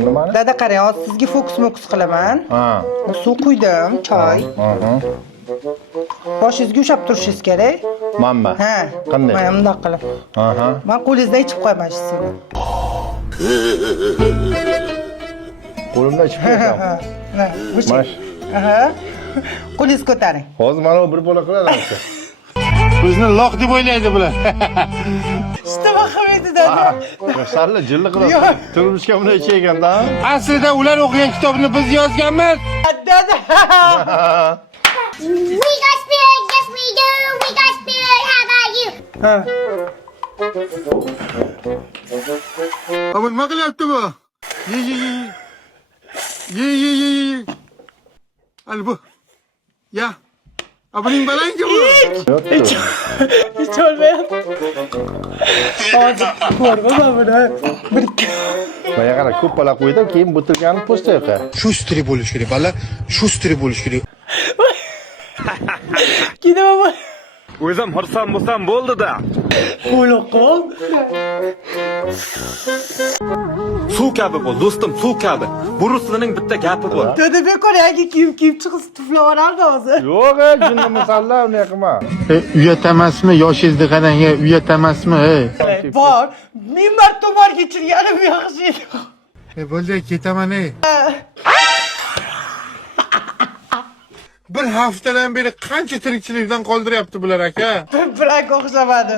Nimani? Dada qarang, hozir sizga fokus qilaman. Ha. Suv quydim, choy. Aha. Boshingizga ushab turishingiz kerak. Manba. Ha. Qanday? Mana bundoq qilib. Aha. Men qo'lingizda ichib qo'yaman suvni. Qo'limda ichib qo'ysam. Mana, Mash. Aha. Qo'lingizni ko'taring. Hozir mana bir bola qiladi. Bizni loq deb o'ylaydi bular. Ishtama qilmaydi dada. Sharli jilli qiladi. Yo'q. Turmushga bunday ichaganda. Aslida ular o'qigan kitobni biz yozganmiz. Dada. We got spirit, yes we do. We got spirit, how about you? Ha. Ama nima qilyapti bu? Ye. Ye. Al bu. Ya. Abuning balangi bu. Hiç olmayapti. Hozir ko'rma buni. Bir Mana qara ko'p bola qo'ydi, keyin butilgani po'stayqa. Shustri bo'lish kerak, bala. Shustri bo'lish kerak. gidaman. O'zim xursand bo'lsam bo'ldi-da. Qo'yib qol. Suv kabi bo'l, do'stim, suv kabi. Bu ruslining bitta gapi bor. Dada bekor yangi kiyim chiqib tuflab olardi hozir. Yo'q, jinni musalla unday qilma. Uyat emasmi? Yoshingizni qarang, uyat emasmi? Bor. Ming marta bor kechirganim yaxshi edi. Bo'ldi, ketaman. Bir haftadan beri qancha tirikchilikdan qoldiryapti bular aka? Birak o'xshamadi.